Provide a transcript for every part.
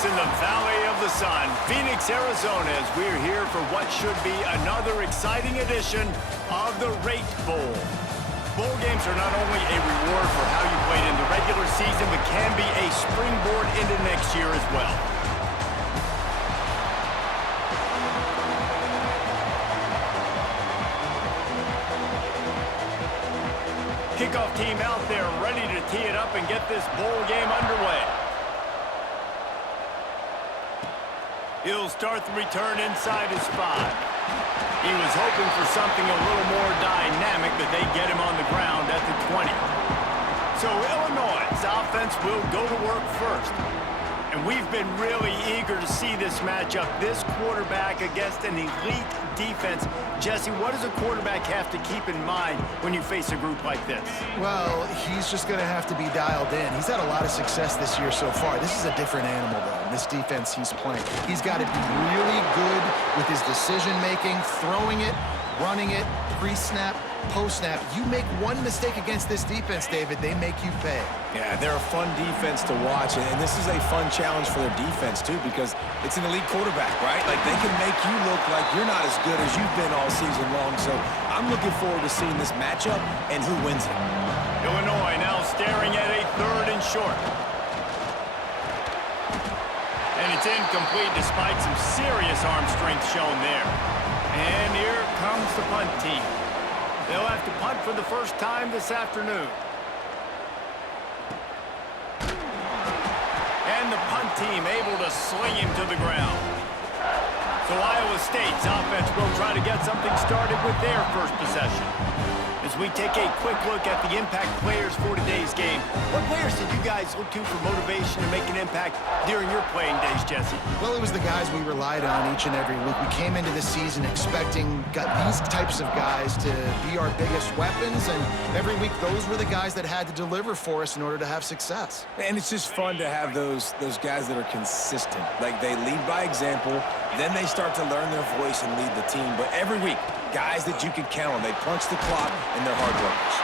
us in the Valley of the Sun, Phoenix, Arizona, as we're here for what should be another exciting edition of the Rate Bowl. Bowl games are not only a reward for how you played in the regular season, but can be a springboard into next year as well. Kickoff team out there ready to tee it up and get this bowl game underway. He'll start the return inside his 5. He was hoping for something a little more dynamic, but they get him on the ground at the 20. So Illinois' offense will go to work first. And we've been really eager to see this matchup, this quarterback against an elite defense. Jesse, what does a quarterback have to keep in mind when you face a group like this? Well, he's just going to have to be dialed in. He's had a lot of success this year so far. This is a different animal, though, in this defense he's playing. He's got to be really good with his decision-making, throwing it, running it, pre-snap, post-snap. You make one mistake against this defense, David, they make you pay. Yeah, they're a fun defense to watch, and this is a fun challenge for their defense, too, because it's an elite quarterback, right? Like, they can make you look like you're not as good as you've been all season long, so I'm looking forward to seeing this matchup and who wins it. Illinois now staring at a 3rd and short. And it's incomplete despite some serious arm strength shown there. And here comes the punt team. They'll have to punt for the first time this afternoon. And the punt team able to sling him to the ground. So Iowa State's offense will try to get something started with their first possession. As we take a quick look at the impact players for today's game, what players did you guys look to for motivation to make an impact during your playing days, Jesse? Well, it was the guys we relied on each and every week. We came into the season expecting these types of guys to be our biggest weapons, and every week those were the guys that had to deliver for us in order to have success. And it's just fun to have those guys that are consistent. Like, they lead by example, then they start to learn their voice and lead the team. But every week, guys that you can count on. They punch the clock, and they're hard workers.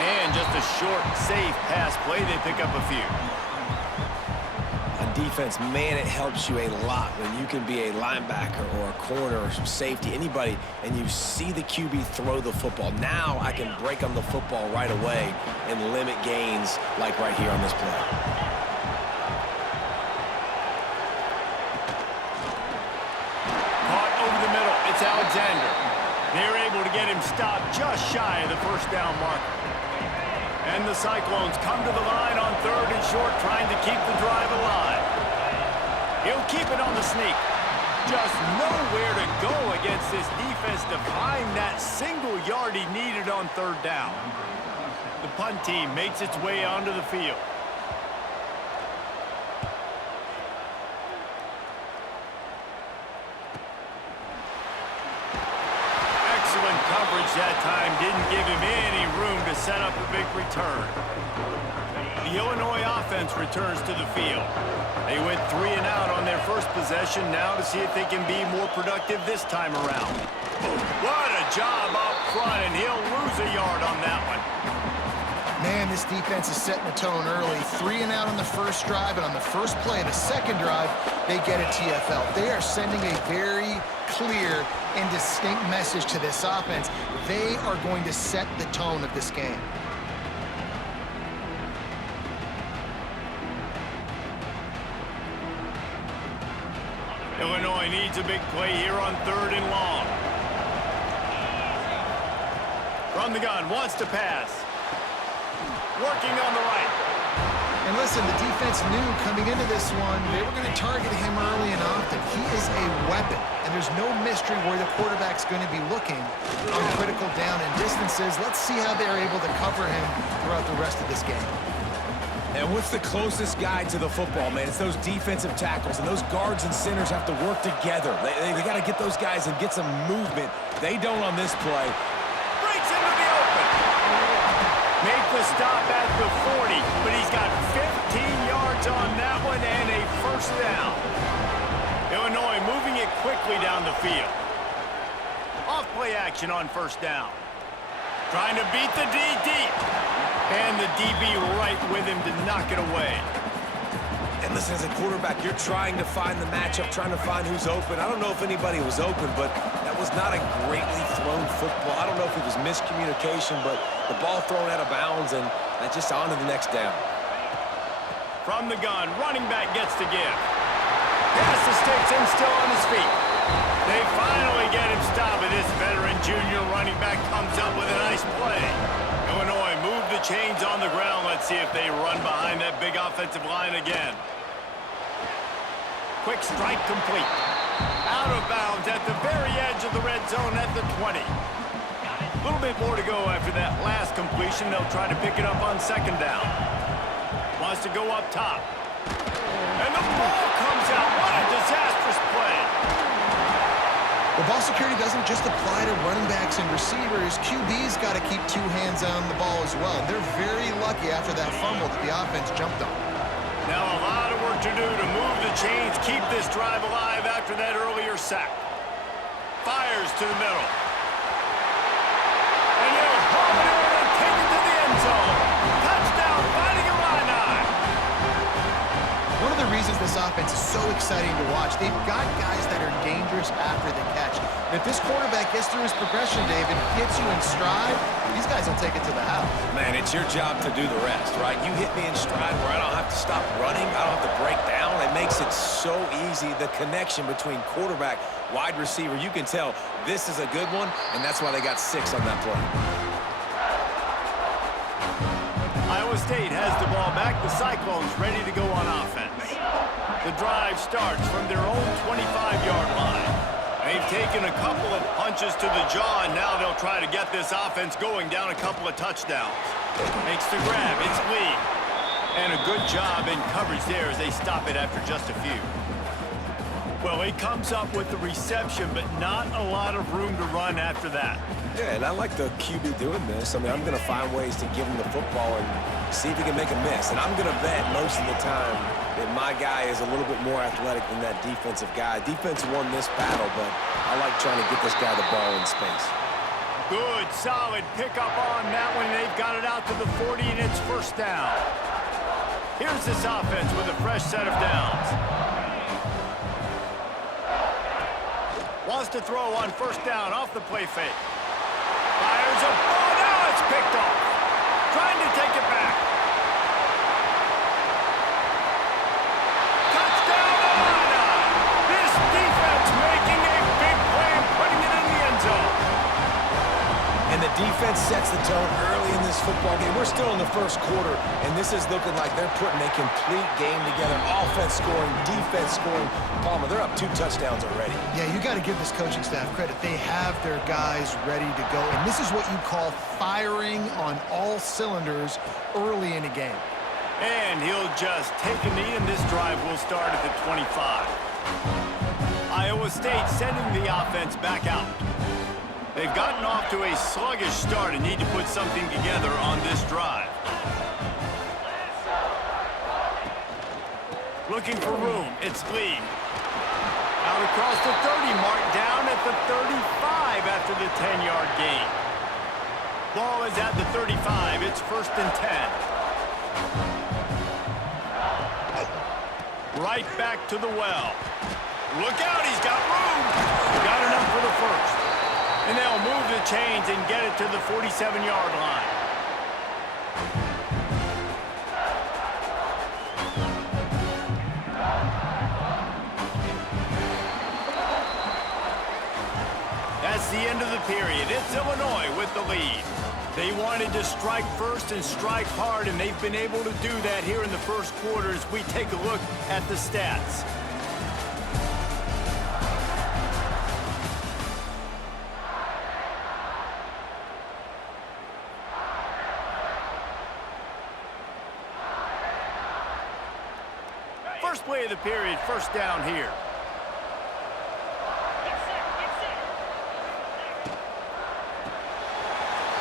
And just a short, safe pass play. They pick up a few. On defense, man, it helps you a lot when you can be a linebacker or a corner or some safety, anybody, and you see the QB throw the football. Now I can break on the football right away and limit gains like right here on this play. Caught over the middle. It's Alexander. They're able to get him stopped just shy of the first down marker. And the Cyclones come to the line on 3rd and short, trying to keep the drive alive. He'll keep it on the sneak. Just nowhere to go against this defense to find that single yard he needed on 3rd down. The punt team makes its way onto the field. Coverage that time didn't give him any room to set up a big return. The Illinois offense returns to the field. They went 3 and out on their first possession, now to see if they can be more productive this time around. What a job up front, and he'll lose a yard on that one. Man, this defense is setting the tone early. 3 and out on the first drive, and on the first play of the second drive, they get a TFL. They are sending a very clear and distinct message to this offense. They are going to set the tone of this game. Illinois needs a big play here on 3rd and long. From the gun, wants to pass. Working on the right. And listen, the defense knew coming into this one, they were going to target him early and often. He is a weapon, and there's no mystery where the quarterback's going to be looking on critical down and distances. Let's see how they're able to cover him throughout the rest of this game. And what's the closest guy to the football, man? It's those defensive tackles, and those guards and centers have to work together. They got to get those guys and get some movement. They don't on this play. Breaks into the open. Make the stop at the 40, but he's got 15 yards on that one and a first down. Illinois moving it quickly down the field. Off play action on first down. Trying to beat the D deep. And the DB right with him to knock it away. And listen, as a quarterback, you're trying to find the matchup, trying to find who's open. I don't know if anybody was open, but that was not a greatly thrown football. I don't know if it was miscommunication, but the ball thrown out of bounds and just on to the next down. From the gun, running back gets to give. Pass the sticks and still on his feet. They finally get him stopped, and this veteran junior running back comes up with a nice play. Illinois move the chains on the ground. Let's see if they run behind that big offensive line again. Quick strike complete. Out of bounds at the very edge of the red zone at the 20. A little bit more to go after that last completion. They'll try to pick it up on second down. Wants to go up top. And the ball comes out. What a disastrous play. Well, ball security doesn't just apply to running backs and receivers. QB's got to keep two hands on the ball as well. They're very lucky after that fumble that the offense jumped on. Now a lot of work to do to move the chains, keep this drive alive after that earlier sack. Fires to the middle. And he'll haul it in and take it to the end zone. Touchdown, Fighting Illini. One of the reasons this offense is so exciting to watch, they've got guys that are dangerous after the catch. And if this quarterback gets through his progression, Dave, and hits you in stride, these guys will take it to the house. Man, it's your job to do the rest, right? You hit me in stride where I don't have to stop running. I don't have to break down. It makes it so easy. The connection between quarterback, wide receiver, you can tell this is a good one, and that's why they got 6 on that play. Iowa State has the ball back. The Cyclones ready to go on offense. The drive starts from their own 25-yard line. They've taken a couple of punches to the jaw, and now they'll try to get this offense going down a couple of touchdowns. Makes the grab. It's Lee. And a good job in coverage there as they stop it after just a few. Well, he comes up with the reception, but not a lot of room to run after that. Yeah, and I like the QB doing this. I mean, I'm going to find ways to give him the football and see if he can make a miss. And I'm going to bet most of the time that my guy is a little bit more athletic than that defensive guy. Defense won this battle, but I like trying to get this guy the ball in space. Good, solid pickup on that one. They've got it out to the 40, and it's first down. Here's this offense with a fresh set of downs. Wants to throw on first down off the play fake. Fires a ball. Now it's picked off. Trying to take it back. Touchdown, Illini. This defense making a big play and putting it in the end zone. And the defense sets the tone early in this football game. We're still in the first quarter, and this is looking like they're putting a complete game together. Offense scoring, defense scoring. Palmer, they're up 2 touchdowns already. Yeah, you got to give this coaching staff credit. They have their guys ready to go. And this is what you call firing on all cylinders early in a game. And he'll just take a knee, and this drive will start at the 25. Iowa State sending the offense back out. They've gotten off to a sluggish start and need to put something together on this drive. Looking for room. It's Lee. Out across the 30, marked down at the 35 after the 10-yard gain. Ball is at the 35. It's first and 10. Right back to the well. Look out, he's got room. Got enough for the first. And they'll move the chains and get it to the 47-yard line. That's the end of the period. It's Illinois with the lead. They wanted to strike first and strike hard, and they've been able to do that here in the first quarter as we take a look at the stats. First play of the period, first down here.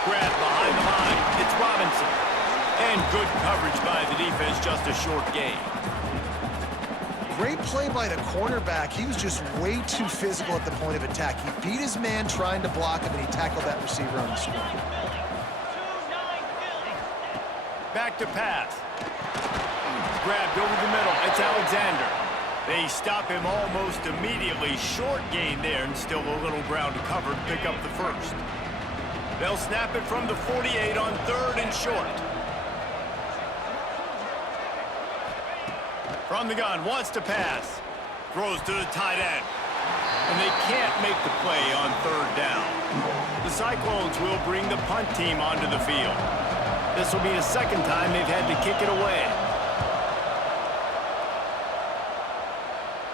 Grab behind the line. It's Robinson. And good coverage by the defense, just a short gain. Great play by the cornerback. He was just way too physical at the point of attack. He beat his man trying to block him, and he tackled that receiver on the screen. Back to pass. grabbed over the middle. It's Alexander. They stop him almost immediately. Short gain there, and still a little ground to cover to pick up the first. They'll snap it from the 48 on 3rd and short. From the gun, wants to pass. Throws to the tight end. And they can't make the play on 3rd down. The Cyclones will bring the punt team onto the field. This will be the second time they've had to kick it away.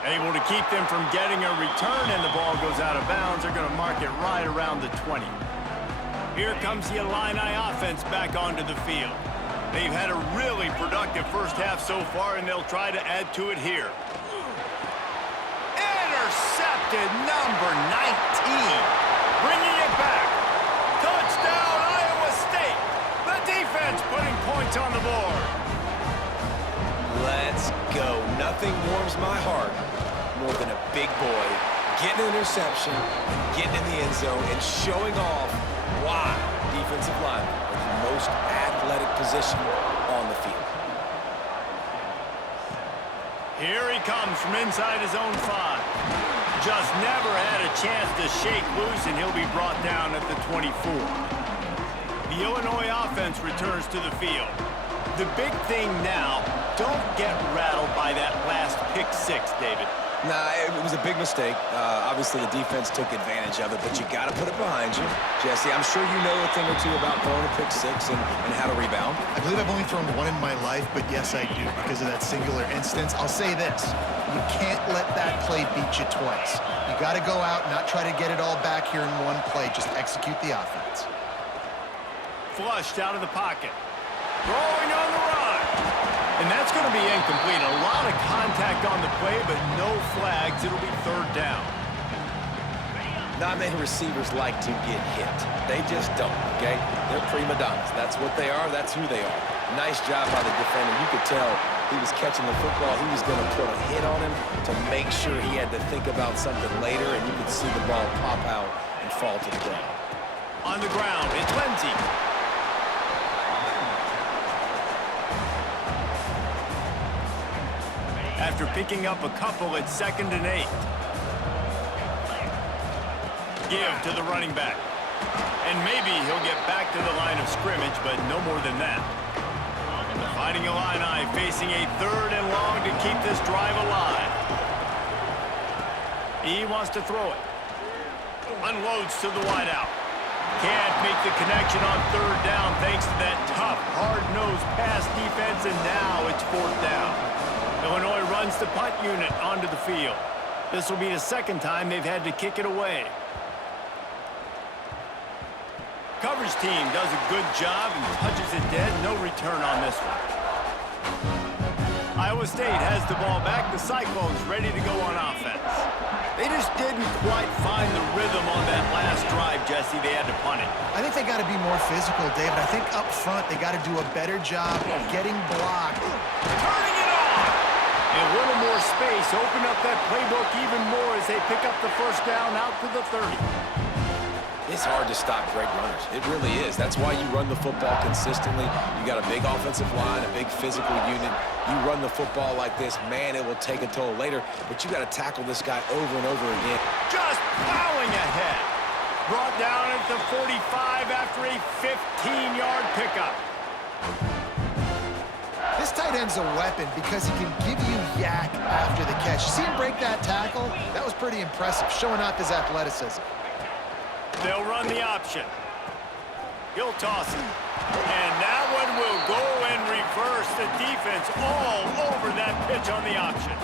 Able to keep them from getting a return, and the ball goes out of bounds. They're going to mark it right around the 20. Here comes the Illini offense back onto the field. They've had a really productive first half so far, and they'll try to add to it here. Intercepted, number 19. Bringing it back. Touchdown, Iowa State. The defense putting points on the board. Let's go. Nothing warms my heart more than a big boy getting an interception, getting in the end zone, and showing off why defensive linemen are the most athletic position on the field. Here he comes from inside his own 5. Just never had a chance to shake loose, and he'll be brought down at the 24. The Illinois offense returns to the field. The big thing now, don't get rattled by that last pick 6, David. Nah, it was a big mistake. Obviously, the defense took advantage of it, but you got to put it behind you. Jesse, I'm sure you know a thing or two about throwing a pick 6 and how to rebound. I believe I've only thrown one in my life, but yes, I do, because of that singular instance. I'll say this. You can't let that play beat you twice. You got to go out and not try to get it all back here in one play. Just execute the offense. Flushed out of the pocket. Throwing on the run. And that's going to be incomplete. A lot of contact on the play, but no flags. It'll be 3rd down. Not many receivers like to get hit. They just don't, okay? They're prima donnas. That's what they are. That's who they are. Nice job by the defender. You could tell he was catching the football. He was going to put a hit on him to make sure he had to think about something later, and you could see the ball pop out and fall to the ground. On the ground, it's Lindsey. After picking up a couple, it's 2nd and 8. Give to the running back. And maybe he'll get back to the line of scrimmage, but no more than that. The Fighting Illini facing a 3rd and long to keep this drive alive. He wants to throw it. Unloads to the wideout. Can't make the connection on 3rd down thanks to that tough, hard-nosed pass defense, and now it's 4th down. Illinois runs the punt unit onto the field. This will be the second time they've had to kick it away. Coverage team does a good job and touches it dead. No return on this one. Iowa State has the ball back. The Cyclones ready to go on offense. They just didn't quite find the rhythm on that last drive, Jesse. They had to punt it. I think they got to be more physical, David. I think up front they got to do a better job getting blocked. Turning it on! A little more space. Open up that playbook even more as they pick up the first down out to the 30. It's hard to stop great runners. It really is. That's why you run the football consistently. You got a big offensive line, a big physical unit. You run the football like this, man, it will take a toll later, but you got to tackle this guy over and over again. Just plowing ahead. Brought down at the 45 after a 15-yard pickup. This tight end's a weapon because he can give you yak after the catch. See him break that tackle? That was pretty impressive, showing off his athleticism. They'll run the option. He'll toss it. And that one will go and reverse. The defense all over that pitch on the option.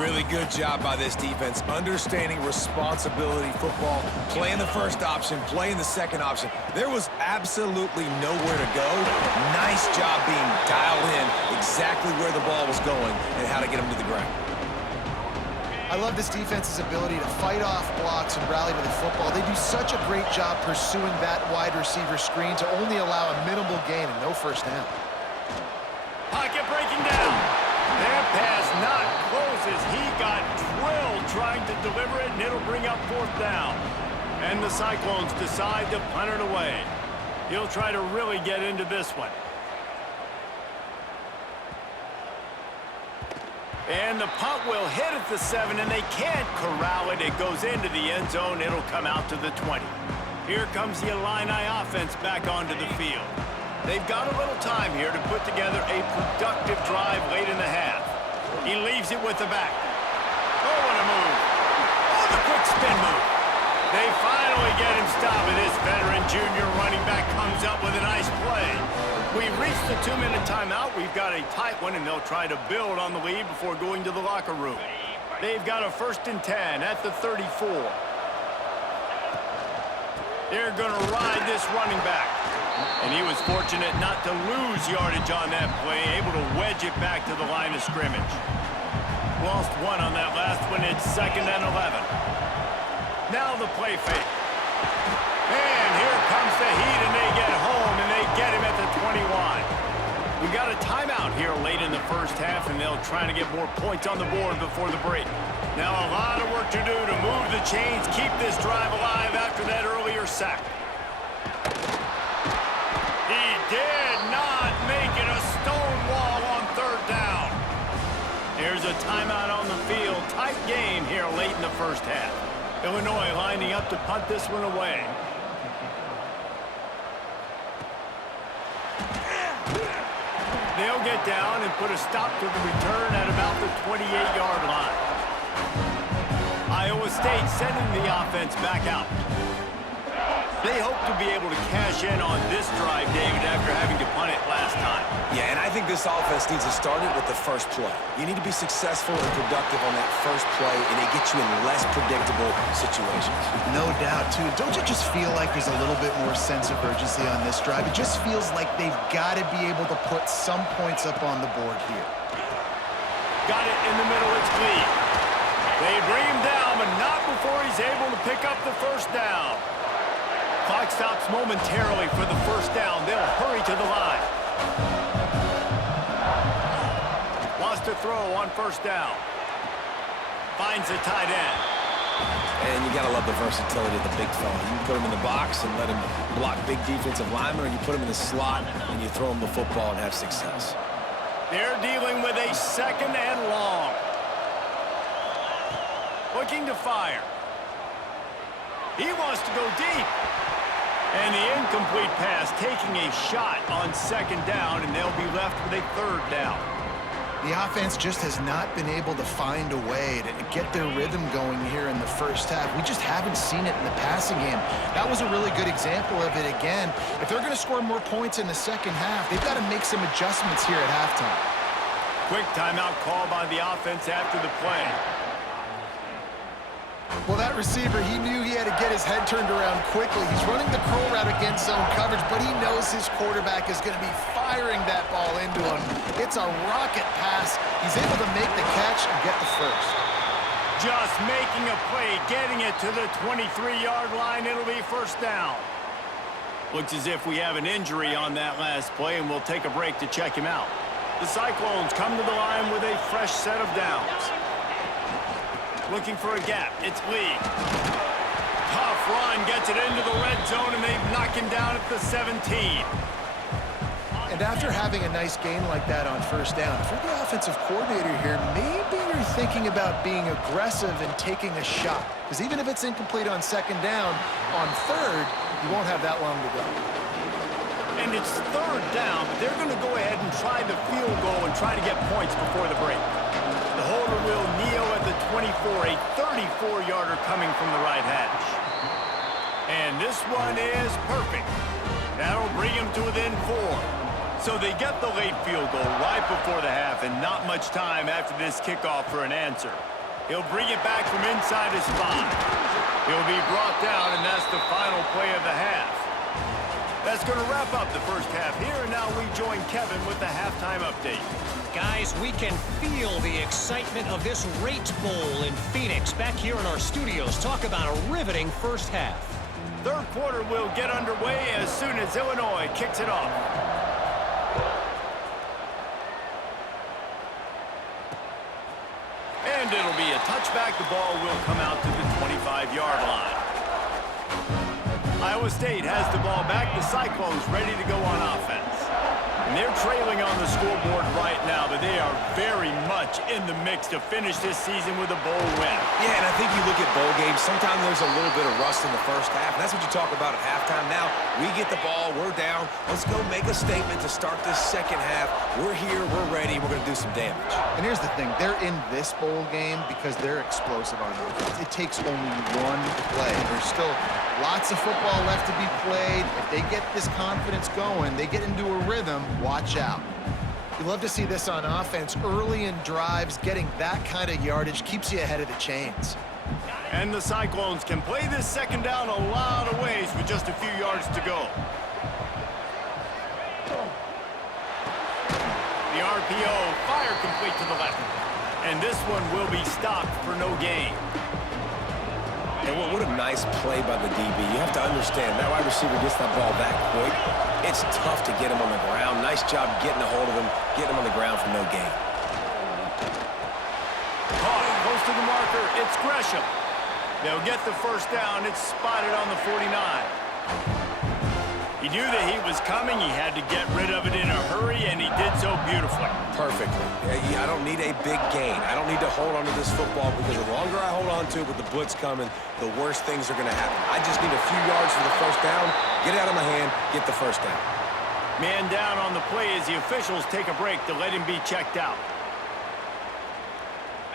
Really good job by this defense, understanding responsibility football, playing the first option, playing the second option. There was absolutely nowhere to go. Nice job being dialed in exactly where the ball was going and how to get him to the ground. I love this defense's ability to fight off blocks and rally to the football. They do such a great job pursuing that wide receiver screen to only allow a minimal gain and no first down. Pocket breaking down. That pass not close as he got drilled trying to deliver it, and it'll bring up 4th down. And the Cyclones decide to punt it away. He'll try to really get into this one. And the punt will hit at the 7, and they can't corral it. It goes into the end zone. It'll come out to the 20. Here comes the Illini offense back onto the field. They've got a little time here to put together a productive drive late in the half. He leaves it with the back. Oh, what a move. Oh, the quick spin move. They finally get him stopped, and this veteran junior running back comes up with a nice play. We've reached the 2-minute timeout. We've got a tight one, and they'll try to build on the lead before going to the locker room. They've got a 1st and 10 at the 34. They're going to ride this running back. And he was fortunate not to lose yardage on that play, able to wedge it back to the line of scrimmage. Lost one on that last one. It's 2nd and 11. Now the play fake. And here comes the heat, and they get home, and they get him at the 21. We got a timeout here late in the first half, and they'll try to get more points on the board before the break. Now a lot of work to do to move the chains, keep this drive alive after that earlier sack. He did not make it a stone wall on 3rd down. Here's a timeout on the field. Tight game here late in the first half. Illinois lining up to punt this one away. They'll get down and put a stop to the return at about the 28-yard line. Iowa State sending the offense back out. They hope to be able to cash in on this drive, David, after having to punt it last time. Yeah, and I think this offense needs to start it with the first play. You need to be successful and productive on that first play, and it gets you in less predictable situations. No doubt, too. Don't you just feel like there's a little bit more sense of urgency on this drive? It just feels like they've got to be able to put some points up on the board here. Got it in the middle. It's Lee. They bring him down, but not before he's able to pick up the first down. Clock stops momentarily for the first down. They'll hurry to the line. Lost a throw on first down. Finds the tight end. And you got to love the versatility of the big fella. You can put him in the box and let him block big defensive linemen, or you put him in the slot and you throw him the football and have success. They're dealing with a 2nd and long. Looking to fire. He wants to go deep. And the incomplete pass taking a shot on 2nd down, and they'll be left with a 3rd down. The offense just has not been able to find a way to get their rhythm going here in the first half. We just haven't seen it in the passing game. That was a really good example of it again. If they're going to score more points in the second half, they've got to make some adjustments here at halftime. Quick timeout call by the offense after the play. Well, that receiver, he knew he had to get his head turned around quickly. He's running the curl route against zone coverage, but he knows his quarterback is going to be firing that ball into him. It's a rocket pass. He's able to make the catch and get the first. Just making a play, getting it to the 23-yard line. It'll be 1st down. Looks as if we have an injury on that last play, and we'll take a break to check him out. The Cyclones come to the line with a fresh set of downs. Looking for a gap. It's Lee. Tough run, gets it into the red zone, and they knock him down at the 17. And after having a nice gain like that on 1st down, if you're the offensive coordinator here, maybe you're thinking about being aggressive and taking a shot. Because even if it's incomplete on 2nd down, on 3rd, you won't have that long to go. And it's 3rd down, but they're going to go ahead and try the field goal and try to get points before the break. The holder will kneel at the 24, a 34-yarder coming from the right hash. And this one is perfect. That'll bring him to within 4. So they get the late field goal right before the half, and not much time after this kickoff for an answer. He'll bring it back from inside his 5. He'll be brought down, and that's the final play of the half. That's going to wrap up the first half here, and now we join Kevin with the halftime update. Guys, we can feel the excitement of this Rate Bowl in Phoenix back here in our studios. Talk about a riveting first half. 3rd quarter will get underway as soon as Illinois kicks it off. And it'll be a touchback. The ball will come out to the 25-yard line. Iowa State has the ball back. The Cyclones ready to go on offense. And they're trailing on the scoreboard right now, but they are very much in the mix to finish this season with a bowl win. Yeah, and I think you look at bowl games, sometimes there's a little bit of rust in the first half, and that's what you talk about at halftime. Now, we get the ball, we're down. Let's go make a statement to start this second half. We're here, we're ready, we're going to do some damage. And here's the thing, they're in this bowl game because they're explosive on offense. It takes only one play. There's still lots of football left to be played. If they get this confidence going, they get into a rhythm, watch out. You love to see this on offense. Early in drives, getting that kind of yardage keeps you ahead of the chains. And the Cyclones can play this second down a lot of ways with just a few yards to go. The RPO, fire complete to the left. And this one will be stopped for no gain. And what a nice play by the DB. You have to understand, that wide receiver gets that ball that quick. It's tough to get him on the ground. Nice job getting a hold of him, getting him on the ground for no gain. Caught close to the marker. It's Gresham. They'll get the first down. It's spotted on the 49. He knew that he was coming. He had to get rid of it in a hurry, and he did so beautifully. Perfectly. I don't need a big gain. I don't need to hold on to this football because the longer I hold on to it with the blitz coming, the worse things are going to happen. I just need a few yards for the first down, get it out of my hand, get the first down. Man down on the play as the officials take a break to let him be checked out.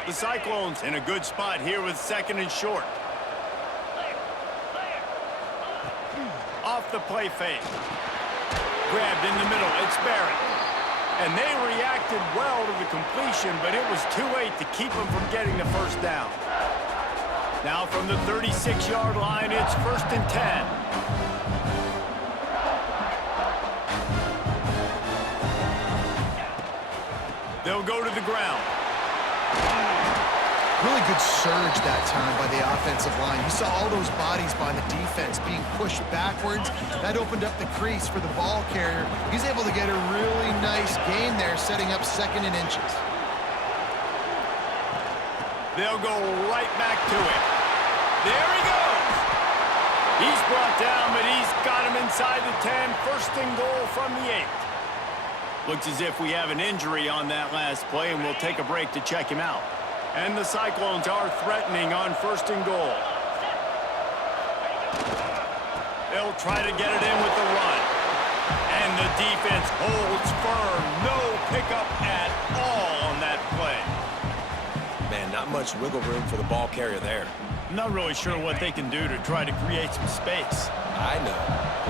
The Cyclones in a good spot here with second and short. Off the play fake. Grabbed in the middle. It's Barrett. And they reacted well to the completion, but it was too late to keep them from getting the first down. Now from the 36-yard line, it's 1st and 10. They'll go to the ground. Really good surge that time by the offensive line. You saw all those bodies by the defense being pushed backwards. That opened up the crease for the ball carrier. He's able to get a really nice gain there, setting up 2nd and inches. They'll go right back to it. There he goes. He's brought down, but he's got him inside the 10. 1st and goal from the 8. Looks as if we have an injury on that last play, and we'll take a break to check him out. And the Cyclones are threatening on 1st and goal. They'll try to get it in with the run. And the defense holds firm. No pickup at all on that play. Man, not much wiggle room for the ball carrier there. I'm not really sure what they can do to try to create some space. I know.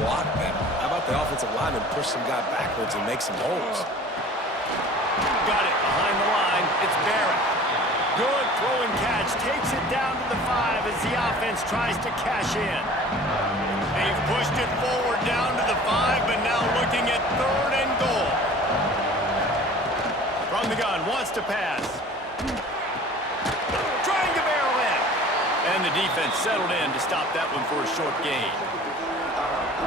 Block better. How about the offensive lineman push some guy backwards and make some holes? Got it behind the line. It's Barrett. Good throw and catch. Takes it down to the 5 as the offense tries to cash in. They've pushed it forward down to the 5, but now looking at 3rd and goal. From the gun, wants to pass. Trying to barrel in. And the defense settled in to stop that one for a short gain.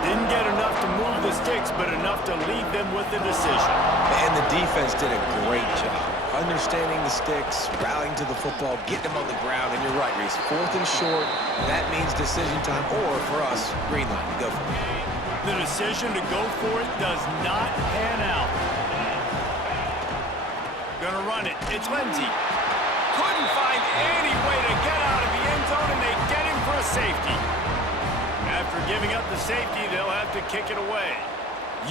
Didn't get enough to move the sticks, but enough to leave them with the decision. And the defense did a great job. Understanding the sticks, rallying to the football, getting them on the ground. And you're right, Reese. 4th and short, that means decision time. Or, for us, green line. Go for it. The decision to go for it does not pan out. Gonna run it. It's Lindsey. Couldn't find any way to get out of the end zone, and they get him for a safety. After giving up the safety, they'll have to kick it away.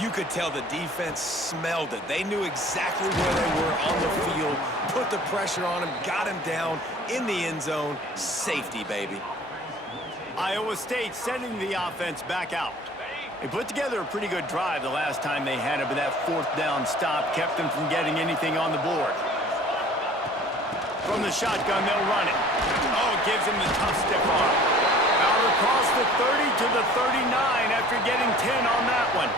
You could tell the defense smelled it. They knew exactly where they were on the field, put the pressure on him, got him down in the end zone. Safety, baby. Iowa State sending the offense back out. They put together a pretty good drive the last time they had it, but that 4th down stop kept them from getting anything on the board. From the shotgun, they'll run it. Oh, it gives him the tough stiff arm. Out across the 30 to the 39 after getting 10 on that one.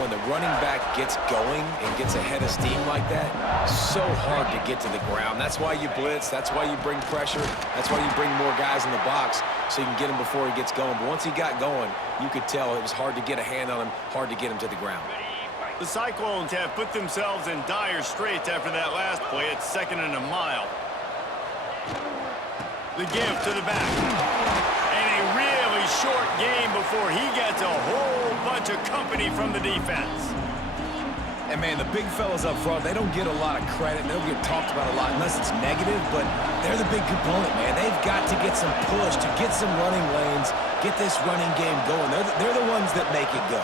When the running back gets going and gets ahead of steam like that, so hard to get to the ground. That's why you blitz. That's why you bring pressure. That's why you bring more guys in the box so you can get him before he gets going. But once he got going, you could tell it was hard to get a hand on him, hard to get him to the ground. The Cyclones have put themselves in dire straits after that last play. It's 2nd and a mile. The give to the back. And a really short game before he gets a whole bunch of company from the defense. And, man, the big fellas up front, they don't get a lot of credit. They don't get talked about a lot unless it's negative, but they're the big component, man. They've got to get some push, to get some running lanes, get this running game going. They're the ones that make it go.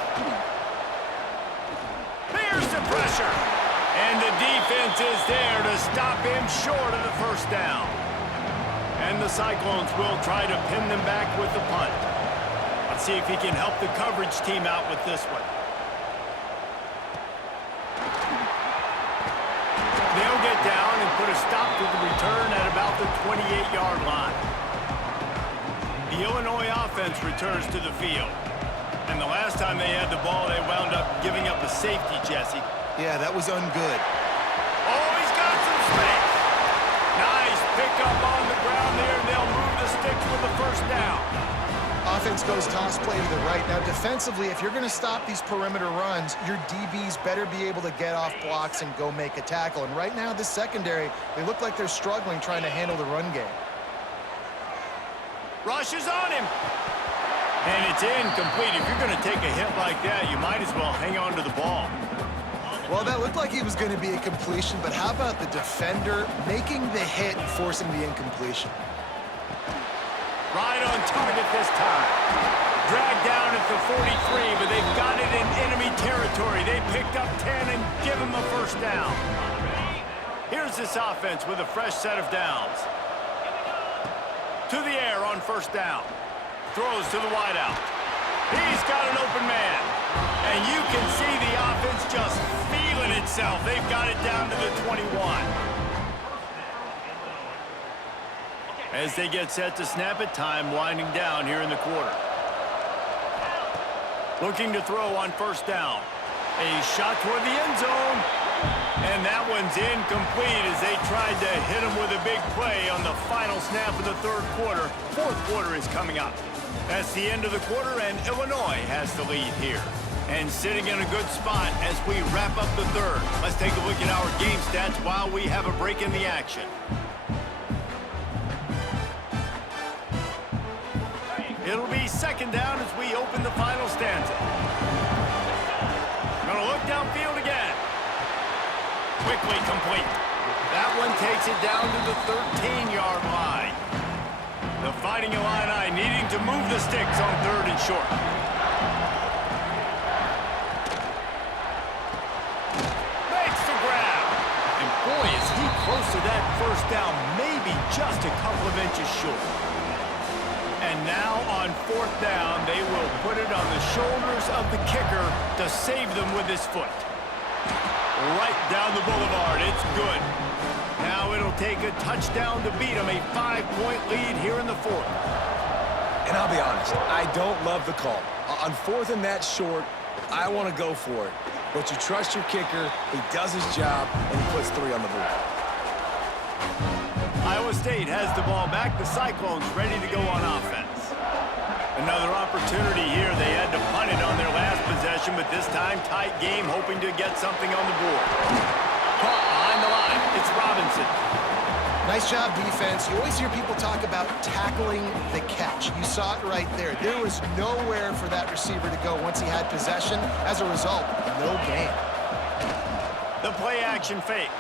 Here's the pressure. And the defense is there to stop him short of the first down. And the Cyclones will try to pin them back with the punt. Let's see if he can help the coverage team out with this one. They'll get down and put a stop to the return at about the 28-yard line. The Illinois offense returns to the field. And the last time they had the ball, they wound up giving up a safety, Jesse. Yeah, that was ungood. Oh, he's got some space. Nice pickup on the ground there, and they'll move the sticks with the first down. Offense goes toss play to the right. Now, defensively, if you're going to stop these perimeter runs, your DBs better be able to get off blocks and go make a tackle. And right now, this secondary, they look like they're struggling trying to handle the run game. Rush is on him. And it's incomplete. If you're going to take a hit like that, you might as well hang on to the ball. Well, that looked like he was going to be a completion, but how about the defender making the hit and forcing the incompletion? Right on target this time. Dragged down at the 43, but they've got it in enemy territory. They picked up 10 and give him a first down. Here's this offense with a fresh set of downs. To the air on first down. Throws to the wideout. He's got an open man. And you can see the offense just feeling itself. They've got it down to the 21. As they get set to snap it, time winding down here in the quarter. Looking to throw on first down. A shot toward the end zone. And that one's incomplete as they tried to hit him with a big play on the final snap of the third quarter. Fourth quarter is coming up. That's the end of the quarter, and Illinois has the lead here. And sitting in a good spot as we wrap up the third. Let's take a look at our game stats while we have a break in the action. It'll be second down as we open the final stanza. Gonna look downfield again. Quickly complete. That one takes it down to the 13-yard line. The Fighting Illini needing to move the sticks on third and short. Makes the grab. And boy, is he close to that first down, maybe just a couple of inches short. And now on fourth down, they will put it on the shoulders of the kicker to save them with his foot. Right down the boulevard, it's good. Now it'll take a touchdown to beat them, a 5-point lead here in the fourth. And I'll be honest, I don't love the call. On fourth and that short, I want to go for it. But you trust your kicker, he does his job, and he puts 3 on the board. Iowa State has the ball back. The Cyclones ready to go on offense. Another opportunity here. They had to punt it on their last possession, but this time tight game, hoping to get something on the board. Caught behind the line. It's Robinson. Nice job, defense. You always hear people talk about tackling the catch. You saw it right there. There was nowhere for that receiver to go once he had possession. As a result, no gain. The play action fake.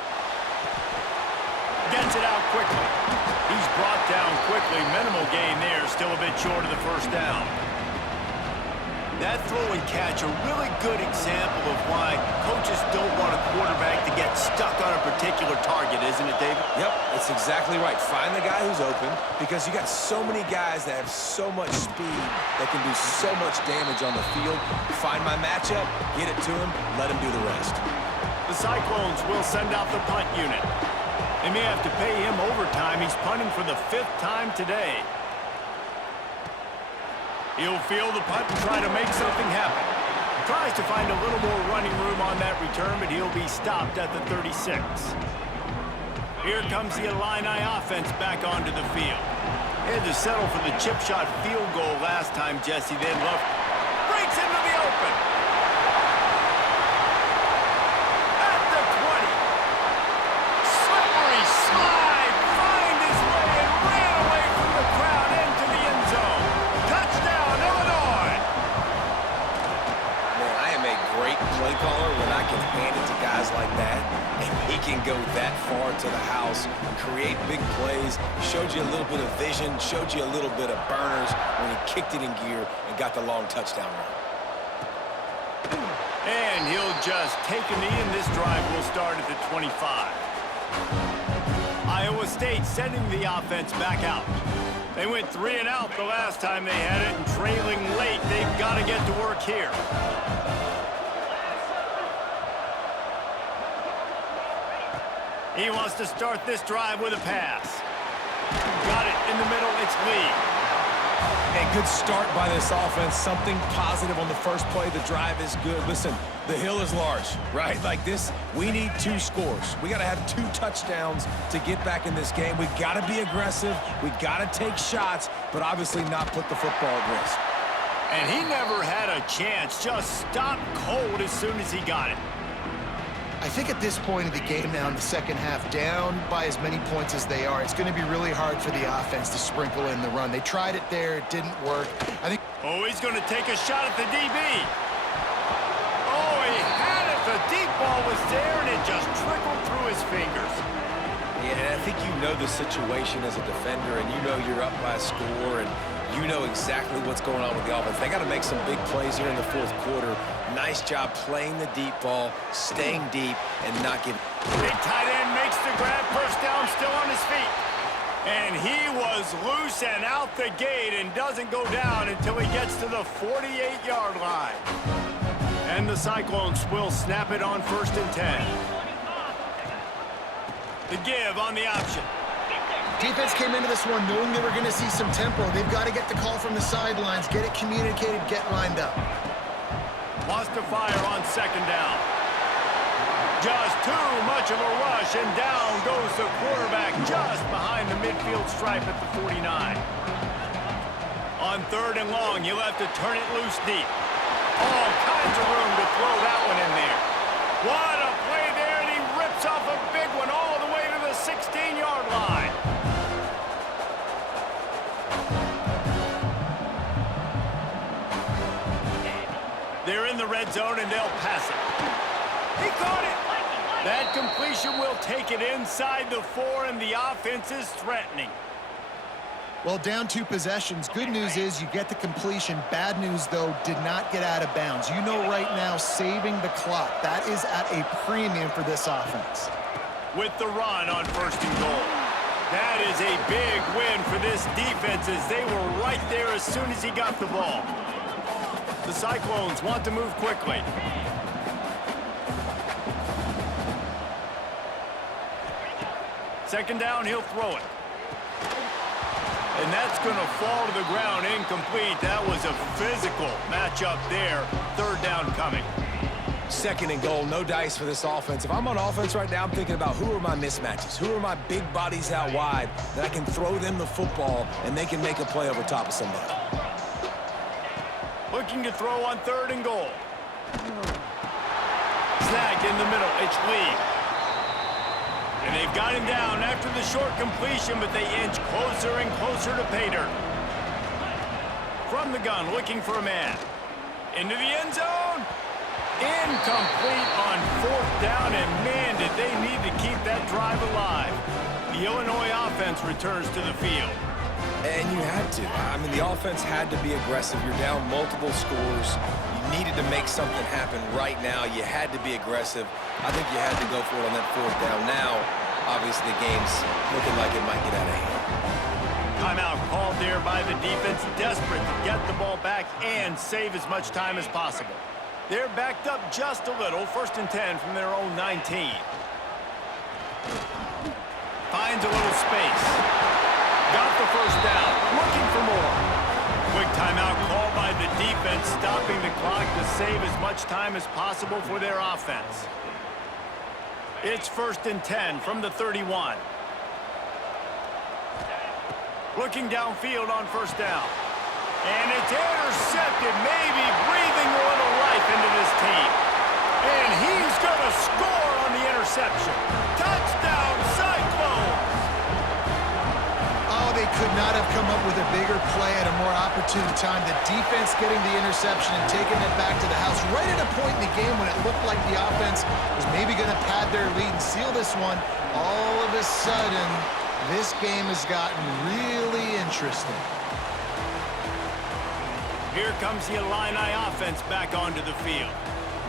Gets it out quickly. He's brought down quickly. Minimal gain there. Still a bit short of the first down. That throw and catch, a really good example of why coaches don't want a quarterback to get stuck on a particular target, isn't it, David? Yep, it's exactly right. Find the guy who's open because you got so many guys that have so much speed that can do so much damage on the field. Find my matchup, get it to him, let him do the rest. The Cyclones will send out the punt unit. They may have to pay him overtime. He's punting for the 5th time today. He'll field the punt and try to make something happen. Tries to find a little more running room on that return, but he'll be stopped at the 36. Here comes the Illini offense back onto the field. They had to settle for the chip shot field goal last time, Jesse. Then Love breaks into the open. At the 20. Slippery slide. Find his way and ran away from the crowd into the end zone. Touchdown, Illinois. Man, I am a great play caller, when I can hand it to guys like that, and he can go that far to the house, create big plays, showed you a little bit of vision, showed you a little bit of burners when he kicked it in gear and got the long touchdown run. And he'll just take a knee, and this drive will start at the 25. Iowa State sending the offense back out. They went 3 and out the last time they had it, and trailing late, they've got to get to work here. He wants to start this drive with a pass. Got it in the middle, it's Lee. A good start by this offense, something positive on the first play. The drive is good. Listen, the hill is large, right? Like this, we need 2 scores. We got to have 2 touchdowns to get back in this game. We got to be aggressive. We got to take shots, but obviously not put the football at risk. And he never had a chance. Just stopped cold as soon as he got it. I think at this point of the game now in the second half, down by as many points as they are, it's going to be really hard for the offense to sprinkle in the run. They tried it there. It didn't work. I think. Oh, he's going to take a shot at the DB. Oh, he had it. The deep ball was there, and it just trickled through his fingers. Yeah, and I think you know the situation as a defender, and you know you're up by a score, and you know exactly what's going on with the offense. They got to make some big plays here in the fourth quarter. Nice job playing the deep ball, staying deep, and not giving. Big tight end makes the grab, first down, still on his feet. And he was loose and out the gate and doesn't go down until he gets to the 48-yard line. And the Cyclones will snap it on 1st and 10. The give on the option. Defense came into this one knowing they were going to see some tempo. They've got to get the call from the sidelines, get it communicated, get lined up. Wants to fire on 2nd down. Just too much of a rush, and down goes the quarterback just behind the midfield stripe at the 49. On 3rd and long, you'll have to turn it loose deep. All kinds of room to throw that one in there. What a play there, and he rips off a big one all the way to the 16-yard line. They're in the red zone, and they'll pass it. He caught it. That completion will take it inside the 4, and the offense is threatening. Well, down 2 possessions. Good news is you get the completion. Bad news, though, did not get out of bounds. You know right now, saving the clock. That is at a premium for this offense. With the run on 1st and goal. That is a big win for this defense as they were right there as soon as he got the ball. The Cyclones want to move quickly. Second down, he'll throw it. And that's going to fall to the ground incomplete. That was a physical matchup there. 3rd down coming. 2nd and goal, no dice for this offense. If I'm on offense right now, I'm thinking about who are my mismatches? Who are my big bodies out wide that I can throw them the football and they can make a play over top of somebody? Looking to throw on 3rd and goal. Snagged in the middle. It's Lee. And they've got him down after the short completion, but they inch closer and closer to pay dirt. From the gun, looking for a man. Into the end zone. Incomplete on 4th down, and man, did they need to keep that drive alive. The Illinois offense returns to the field. And you had to. I mean, the offense had to be aggressive. You're down multiple scores. You needed to make something happen right now. You had to be aggressive. I think you had to go for it on that 4th down. Now, obviously, the game's looking like it might get out of hand. Timeout called there by the defense, desperate to get the ball back and save as much time as possible. They're backed up just a little. 1st and 10 from their own 19. Finds a little space. Got the 1st down. Looking for more. Quick timeout called by the defense, stopping the clock to save as much time as possible for their offense. It's 1st and 10 from the 31. Looking downfield on 1st down. And it's intercepted, maybe breathing a little life into this team. And he's going to score on the interception. Touchdown, Cyclones! Oh, they could not have come up with a bigger play at a more opportune opportune time. The defense getting the interception and taking it back to the house right at a point in the game when it looked like the offense was maybe going to pad their lead and seal this one. All of a sudden, this game has gotten really interesting. Here comes the Illini offense back onto the field.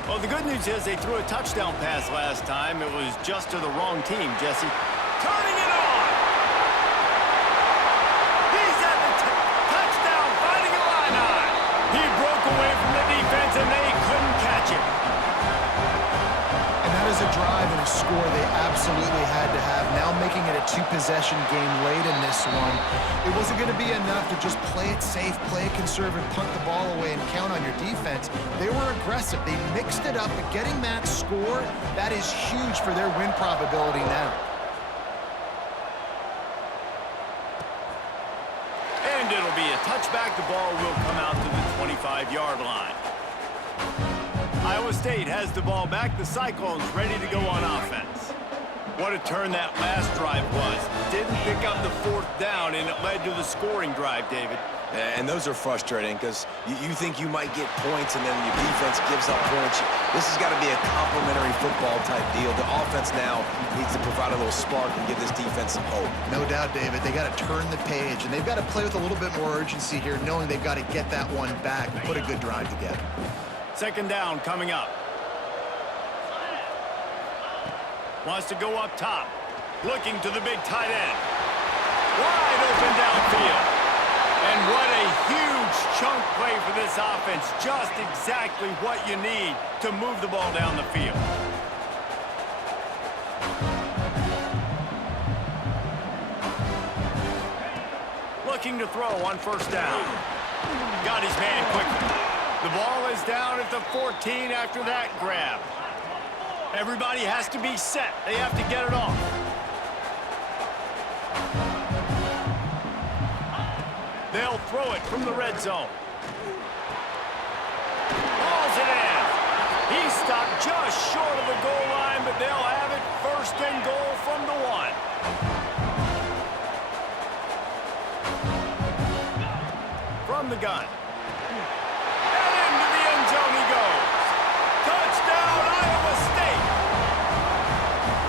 Well, the good news is they threw a touchdown pass last time. It was just to the wrong team, Jesse. Turning it on! He's at the touchdown, fighting Illini. He broke away from the defense, and they couldn't catch him. And that is a drive and a score they absolutely had to have. Now making it a two-possession game late in this one. It wasn't going to be enough to just play it safe, play it conservative, punt the ball away, and count on your defense. They were aggressive. They mixed it up, but getting that score, that is huge for their win probability now. And it'll be a touchback. The ball will come out to the 25-yard line. Iowa State has the ball back. The Cyclones ready to go on offense. What a turn that last drive was. Didn't pick up the fourth down, and it led to the scoring drive, David. And those are frustrating because you think you might get points and then your defense gives up points. This has got to be a complementary football type deal. The offense now needs to provide a little spark and give this defense some hope. No doubt, David. They got to turn the page, and they've got to play with a little bit more urgency here, knowing they've got to get that one back and put a good drive together. Second down coming up. Wants to go up top. Looking to the big tight end. Wide open downfield. And what a huge chunk play for this offense. Just exactly what you need to move the ball down the field. Looking to throw on first down. Got his man quickly. The ball is down at the 14 after that grab. Everybody has to be set. They have to get it off. They'll throw it from the red zone. Balls it in. He stopped just short of the goal line, but they'll have it first and goal from the 1. From the gun. And into the end zone he goes. Touchdown, Iowa State.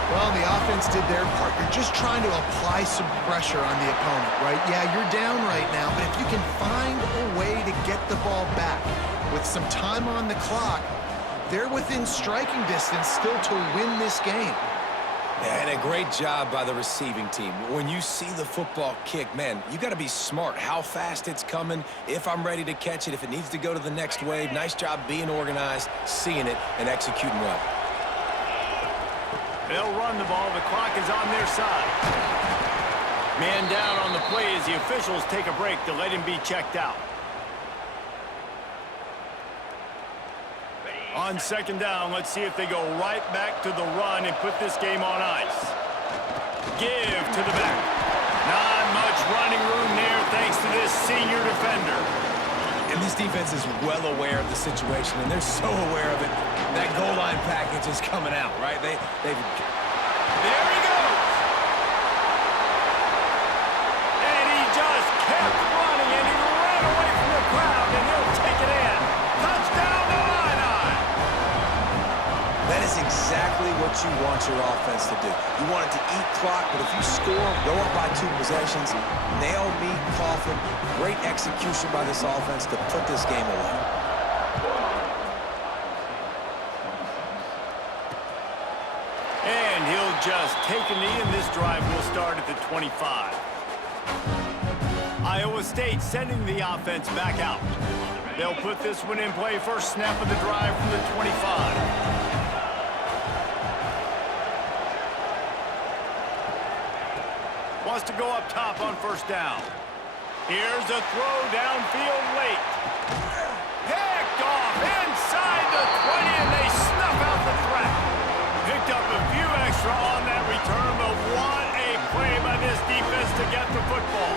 Well, the offense did their part. You're just trying to apply some pressure on the opponent, right? Yeah, you're down right now, but if you can find a way to get the ball back with some time on the clock, they're within striking distance still to win this game. And a great job by the receiving team. When you see the football kick, man, you got to be smart how fast it's coming, if I'm ready to catch it, if it needs to go to the next wave. Nice job being organized, seeing it, and executing well. They'll run the ball. The clock is on their side. Man down on the play as the officials take a break to let him be checked out. On second down, let's see if they go right back to the run and put this game on ice. Give to the back. Not much running room there thanks to this senior defender. And this defense is well aware of the situation, and they're so aware of it. That goal line package is coming out, right? There he goes. And he just kept running, and he ran away from the crowd, and he'll take it in. Touchdown to Illini. That is exactly what you want your offense to do. You want it to eat clock, but if you score, go up by 2 possessions, nail, meet, coffin. Great execution by this offense to put this game away. And he'll just take a knee, and this drive will start at the 25. Iowa State sending the offense back out. They'll put this one in play. First snap of the drive from the 25. Wants to go up top on first down. Here's a throw downfield late. Picked off inside the 20, and they snuff out the threat. Picked up a few extra on that return, but what a play by this defense to get the football.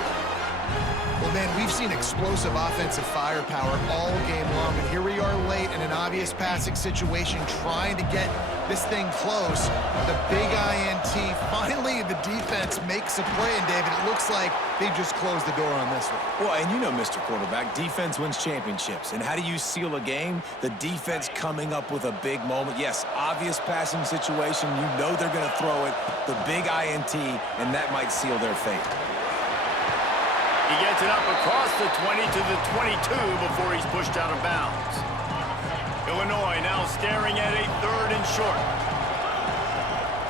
Well, man, we've seen explosive offensive firepower all game long, and here we are late, and in an obvious passing situation, trying to get this thing close. The big INT. Finally, the defense makes a play, and David, it looks like they just closed the door on this one. Well, and you know, Mr. Quarterback, defense wins championships. And how do you seal a game? The defense coming up with a big moment. Yes, obvious passing situation. You know they're going to throw it. The big INT, and that might seal their fate. He gets it up across the 20 to the 22 before he's pushed out of bounds. Illinois now staring at a 3rd and short.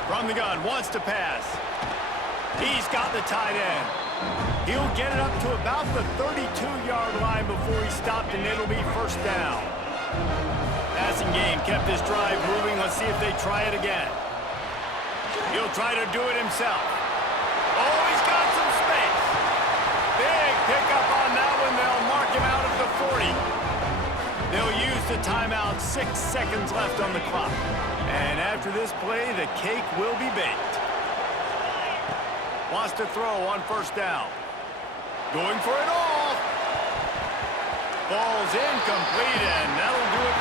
From the gun, wants to pass. He's got the tight end. He'll get it up to about the 32-yard line before he stopped, and it'll be 1st down. Passing game kept his drive moving. Let's see if they try it again. He'll try to do it himself. Oh, he's got some space. Big pickup on that one. They'll mark him out of the 40. They'll use the timeout. 6 seconds left on the clock. And after this play, the cake will be baked. Wants to throw on 1st down. Going for it all. Ball's incomplete, and that'll do it